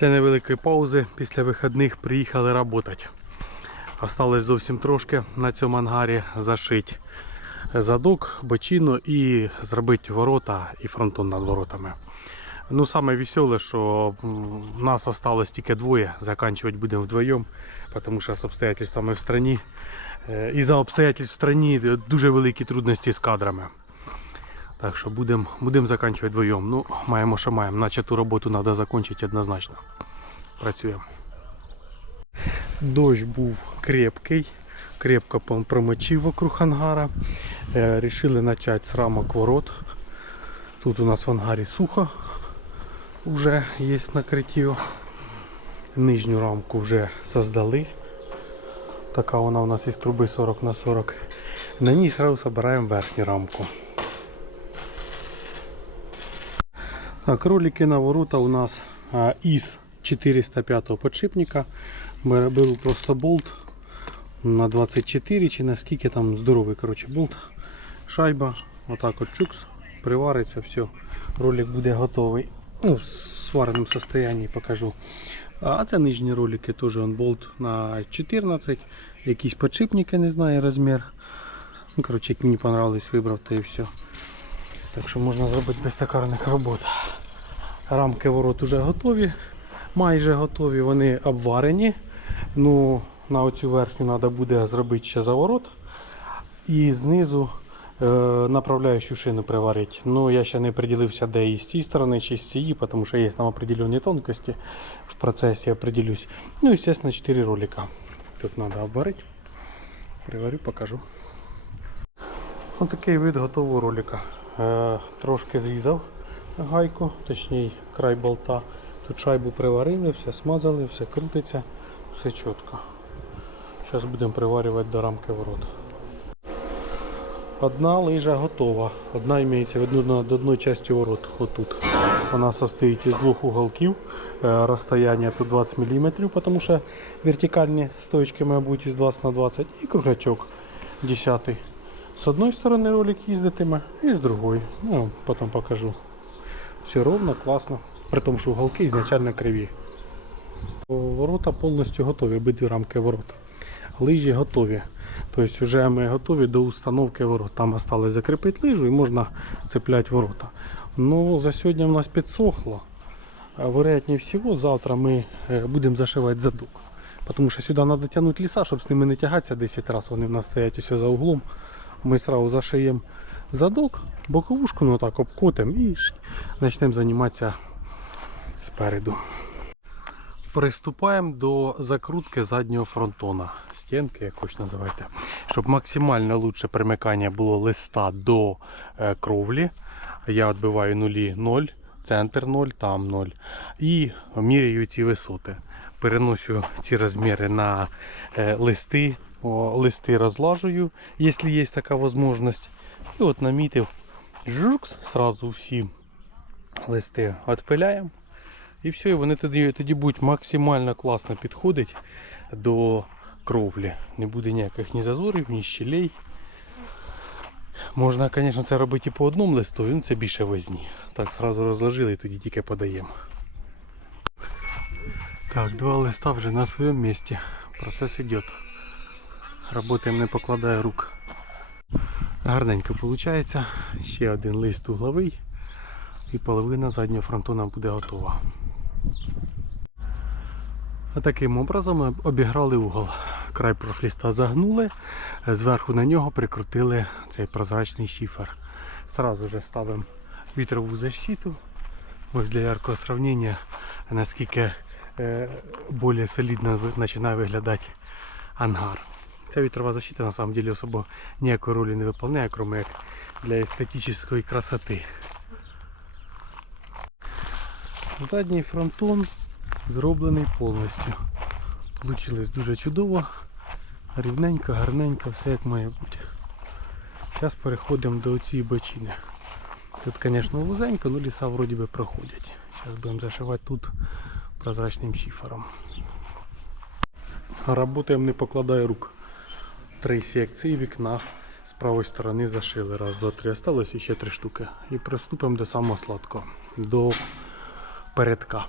Після невеликої паузи, після вихідних приїхали працювати. Осталось зовсім трошки на цьому ангарі зашити задок, бочину і зробити ворота і фронтон над воротами. Ну, саме веселе, що нас осталось тільки двоє, заканчивать будемо вдвоєм, тому що з обстоятельствами в страні. е, І за обстоятельств в страні дуже великі трудності з кадрами. Так що будемо будем закінчувати вдвоєм. Ну, маємо, що маємо. Наче ту роботу треба закінчити однозначно. Працюємо. Дощ був крепкий, крепко промочив вокруг ангара. Е, Рішили почати з рамок ворот. Тут у нас в ангарі сухо. Вже є накриття. Нижню рамку вже создали. Така вона у нас із труби 40 на 40. На ній сразу збираємо верхню рамку. Так, ролики на ворота у нас із 405 подшипника. Беру просто болт на 24 чи наскільки там здоровий коротше, болт. Шайба, отак от чукс, привариться, все. Ролик буде готовий. Ну, в свареному состоянні покажу. А це нижні ролики, теж он болт на 14, якісь подшипники, не знаю розмір. Ну, коротше, як мені понравилось, вибрав, то і все. Так що можна зробити без токарних робот. Рамки ворот вже готові, майже готові, вони обварені. Ну, на оцю верхню треба буде зробити ще заворот. І знизу е, шину приварити. Ну, я ще не приділився, де і з цієї сторони, чи з цієї, тому що є там определені тонкості. В процесі определюсь. Ну, і, звісно, 4 ролика. Тут треба обварити. Приварю, покажу. Ось такий вид готового ролика. Е, трошки зрізав гайку, точніше край болта. Тут шайбу приварили, все смазали, все крутиться, все чітко. Зараз будемо приварювати до рамки ворот. Одна лижа готова. Одна имеется в виду над одной частью ворот. Вот тут. Вона состоит из двух уголків. Е, Розстояння тут 20 мм, тому що вертикальні стоечки мають бути із 20 на 20 і круглячок 10. З одної сторони ролик їздитиме і з другої. Ну, потім покажу. Все ровно, класно. При тому, що уголки ізначально криві. Ворота повністю готові, обидві рамки ворот. Лижі готові. Тобто вже ми готові до установки ворот. Там осталось закріпити лижу і можна цепляти ворота. Ну, за сьогодні в нас підсохло. А Вероятнее всего, завтра ми е, будемо зашивати задок. Тому що сюди треба тягнути ліса, щоб з ними не тягатися 10 разів. Вони в нас стоять ось за углом. Ми сразу зашиємо задок, боковушку, ну так обкотимо і почнемо займатися спереду. Приступаємо до закрутки заднього фронтона. Стінки якось називайте. Щоб максимально лучше примикання було листа до е, кровлі. Я відбиваю нулі 0, центр 0, там 0. І міряю ці висоти. Переношу ці розміри на е, листи. Листи розлажую, якщо є така можливість. І от намітив жукс, сразу всі листи відпиляємо. І все, і вони тоді, тоді будуть максимально класно підходити до кровлі. Не буде ніяких ні зазорів, ні щелей. Можна, звісно, це робити і по одному листу, він це більше возні. Так, сразу розложили і тоді тільки подаємо. Так, два листа вже на своєму місці. Процес йде. Работаємо не покладає рук. Гарненько виходить. Ще один лист угловий і половина заднього фронтона буде готова. Таким образом ми обіграли угол. Край профліста загнули, зверху на нього прикрутили цей прозрачний шифер. Сразу же ставимо вітрову защиту. Ось для яркого сравнення, наскільки е, більш солідно починає виглядати ангар. Ця вітрова защита на самом деле особо ніякої ролі не виконує, крім як для естетичної красоти. Задній фронтон зроблений повністю. Получилось дуже чудово, рівненько, гарненько, все як має бути. Зараз переходимо до цієї бочини. Тут, звісно, вузенько, але ліса вроді би проходять. Зараз будемо зашивати тут прозрачним шифером. Работаємо не покладає рук. Три секції вікна з правої сторони зашили. Раз, два, три. Осталось ще три штуки. І приступимо до самого сладкого. До передка.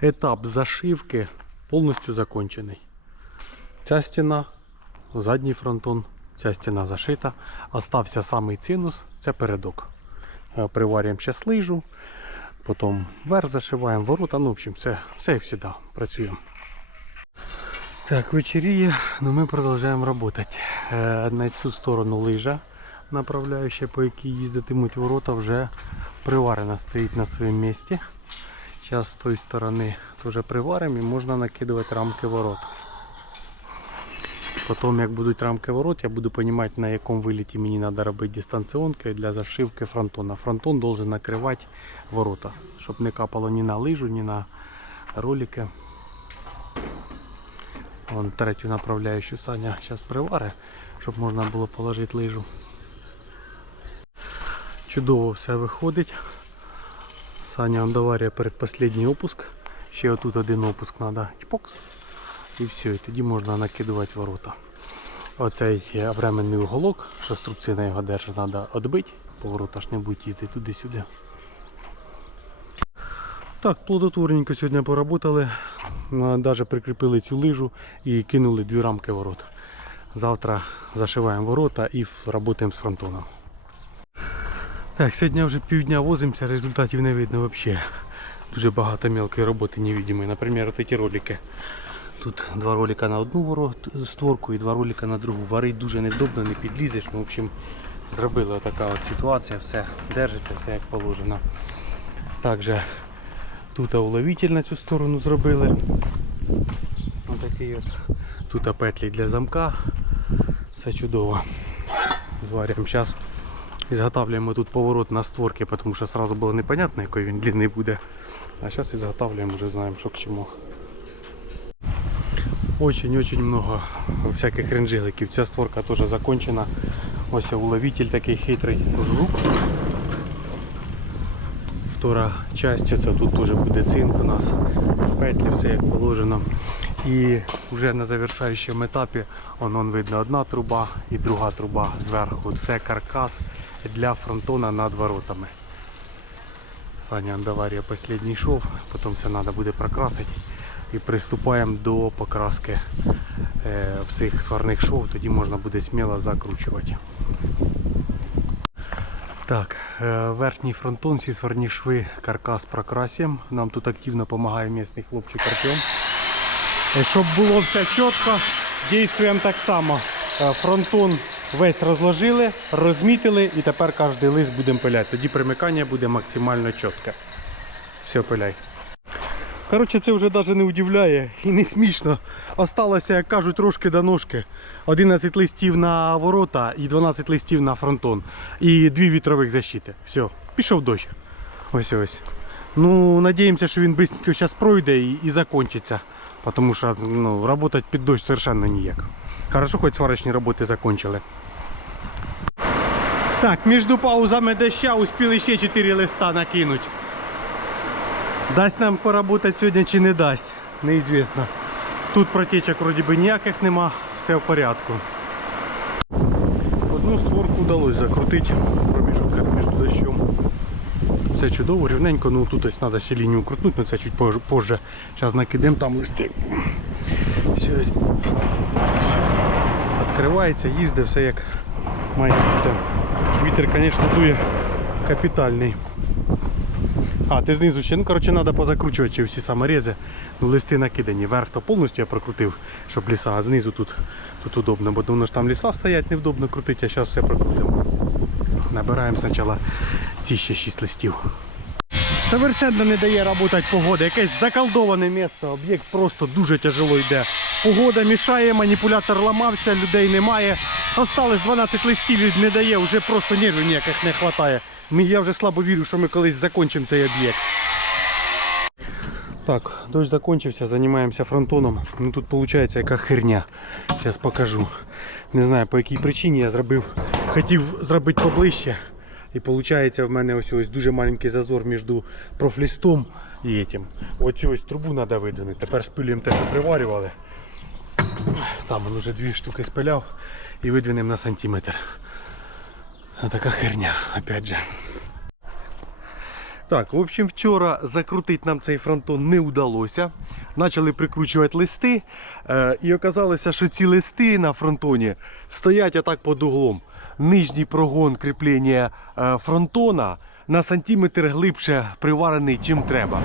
етап зашивки повністю закончений. Ця стіна, задній фронтон, ця стіна зашита. Остався самий цинус, це передок. Е, Приварюємо ще слижу, потім верх зашиваємо, ворота. Ну, в общем, все, все як завжди, працюємо. Так, вечеріє, но ми продовжуємо працювати. Е, На цю сторону лижа, направляюча, по якій їздитимуть ворота, вже приварена стоїть на своєму місці. Зараз з тої сторони теж приваримо і можна накидувати рамки ворот. Потім, як будуть рамки ворот, я буду розуміти, на якому виліті мені треба робити дистанціонки для зашивки фронтона. Фронтон должен накривати ворота, щоб не капало ні на лижу, ні на ролики. Вон третю направляючу Саня зараз привари, щоб можна було положити лижу. Чудово все виходить. Саня доварює передпоследній опуск. Ще отут один опуск треба чпокс. І все, і тоді можна накидувати ворота. Оцей временний уголок, що струбцина його держить, треба відбити, бо ворота ж не будуть їздити туди-сюди. Так, плодотворненько сьогодні поработали. Навіть прикріпили цю лижу і кинули дві рамки ворот. Завтра зашиваємо ворота і працюємо з фронтоном. Так, сьогодні вже півдня возимося, результатів не видно взагалі. Дуже багато мелкої роботи невидимої. Наприклад, ці ролики. Тут два ролика на одну ворот, створку і два ролика на другу. Варить дуже невдобно, не підлізеш. Ну, в общем, зробили отака от ситуація, все держиться, все як положено. Також тут уловитель на цю сторону зробили. Отакий от. Тут петлі для замка. Все чудово. Зварюємо зараз. Ізготавлюємо тут поворот на створки, тому що одразу було непонятно, який він длинний буде. А зараз ізготавлюємо, вже знаємо, що к чому. Очень-очень много всяких ренжиликів. Ця створка теж закончена. Ось уловитель такий хитрий. Жук. Втора часть, це тут теж буде цинк у нас. Петлі, все як положено. І вже на завершаючому етапі он, видно одна труба і друга труба зверху. Це каркас для фронтона над воротами. Саня доварює останній шов, потім все треба буде прокрасити і приступаємо до покраски е, всіх сварних шов, тоді можна буде сміло закручувати. Так, е, верхній фронтон, всі сварні шви, каркас прокрасим. Нам тут активно допомагає місний хлопчик Артем. Е, Щоб було все чітко, дійствуємо так само. Е, Фронтон весь розложили, розмітили і тепер кожен лист будемо пиляти. Тоді примикання буде максимально чітке. Все, пиляй. Коротше, це вже навіть не удивляє і не смішно. Осталося, як кажуть, трошки до ножки. 11 листів на ворота і 12 листів на фронтон. І дві вітрових защити. Все, пішов дощ. Ось ось. Ну, надіємося, що він швидко зараз пройде і, і закінчиться. Тому що ну, працювати під дощ совершенно ніяк. Хорошо, хоч сварочні роботи закончили. Так, між паузами доща успіли ще 4 листа накинути. Дасть нам поработати сьогодні чи не дасть, неізвісно. Тут протечок вроді би ніяких нема, все в порядку. Одну створку вдалося закрутити проміжок між дощом. Все чудово, рівненько, ну тут ось треба ще лінію крутнути, але це чуть позже. Зараз накидемо там листи. Все. Відкривається, їздить, все як має бути. Вітер, звісно, дує капітальний. А, ти знизу ще, ну коротше, треба позакручувати ще всі саморези. Ну, листи накидані. Верх то повністю я прокрутив, щоб ліса, а знизу тут, тут удобно, бо воно ж там ліса стоять, невдобно крутити, а зараз все прокрутимо. Набираємо спочатку ці ще 6 листів. Совершенно не дає працювати погода. Якесь заколдоване місце, об'єкт просто дуже тяжело йде. Погода мішає, маніпулятор ламався, людей немає. Осталось 12 листів не дає, вже просто нервів ніяких не вистачає. Я вже слабо вірю, що ми колись закінчимо цей об'єкт. Так, дощ закончився, займаємося фронтоном. Ну тут виходить яка херня. Зараз покажу. Не знаю по якій причині я зробив. Хотів зробити поближче. І виходить в мене ось ось дуже маленький зазор між профлістом і этим. Оцю ось трубу треба видвинути. Тепер спилюємо те, що приварювали. Там він вже дві штуки спиляв і видвинемо на сантиметр. Така херня, опять же. Так, в общем, вчора закрутити нам цей фронтон не вдалося. Почали прикручувати листи. Е, і оказалося, що ці листи на фронтоні стоять отак під углом. Нижній прогон кріплення е, фронтона на сантиметр глибше приварений, чим треба.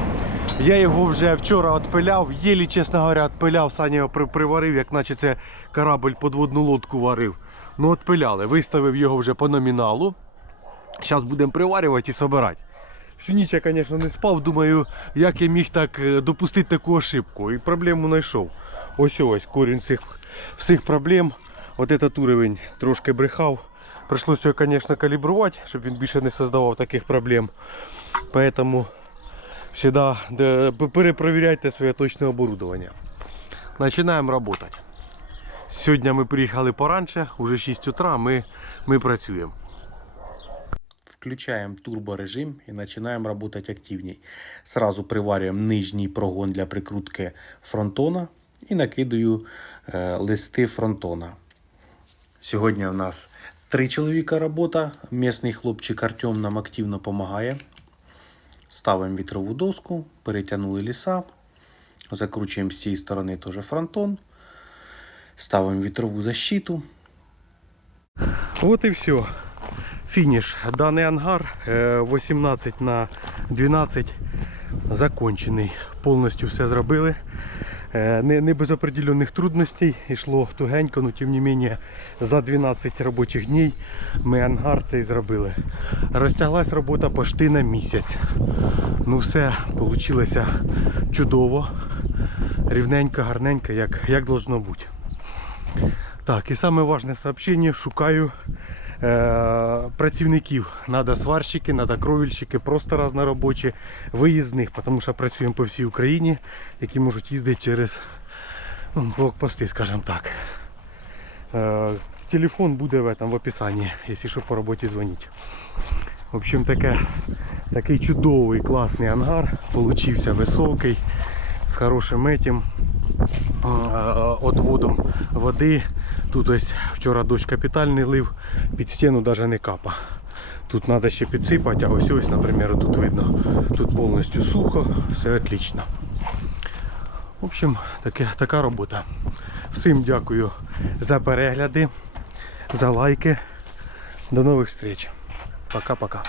Я його вже вчора відпиляв, єлі, чесно говоря, відпиляв, Саня його при- приварив, як наче це корабль подводну лодку варив. Ну, відпиляли, виставив його вже по номіналу. Зараз будемо приварювати і собирати. Всю ніч я, звісно, не спав. Думаю, як я міг так е, допустити таку ошибку. І проблему знайшов. Ось ось корінь всіх, всіх проблем. От этот уровень трошки брехав. Прийшлося його, звісно, калібрувати, щоб він більше не создавав таких проблем. Поэтому всегда да, перепровіряйте своє точне оборудование. Починаємо працювати. Сьогодні ми приїхали поранше, уже 6 утра, ми, ми працюємо. Включаем турборежим и начинаем работать активней. Сразу привариваем нижний прогон для прикрутки фронтона і накидаю е, листи фронтона. Сьогодні у нас три чоловіка робота. Місний хлопчик Артем нам активно допомагає. Ставимо вітрову доску, перетягнули ліса, закручуємо з цієї сторони теж фронтон, ставимо вітрову защиту. От і все. Фініш. Даний ангар е, 18 на 12 закончений. Повністю все зробили. Е, Не, не без определених трудностей. Ішло тугенько, але тим не менше за 12 робочих днів ми ангар цей зробили. Розтяглась робота почти на місяць. Ну все вийшло чудово. Рівненько, гарненько, як, як должно бути. Так, і саме важне сообщення, шукаю працівників. Надо сварщики, надо кровельщики, просто разноробочі, виїзних, тому що працюємо по всій Україні, які можуть їздити через ну, блокпости, скажімо так. Е, телефон буде в, этом, якщо що по роботі дзвоніть. В общем, таке, такий чудовий, класний ангар. Получився високий, з хорошим этим е, отводом води. Тут ось вчора дощ капітальний лив, під стіну навіть не капа. Тут треба ще підсипати, а ось ось, наприклад, тут видно. Тут повністю сухо, все отлично. В общем, таке, така робота. Всім дякую за перегляди, за лайки. До нових зустріч. Пока-пока.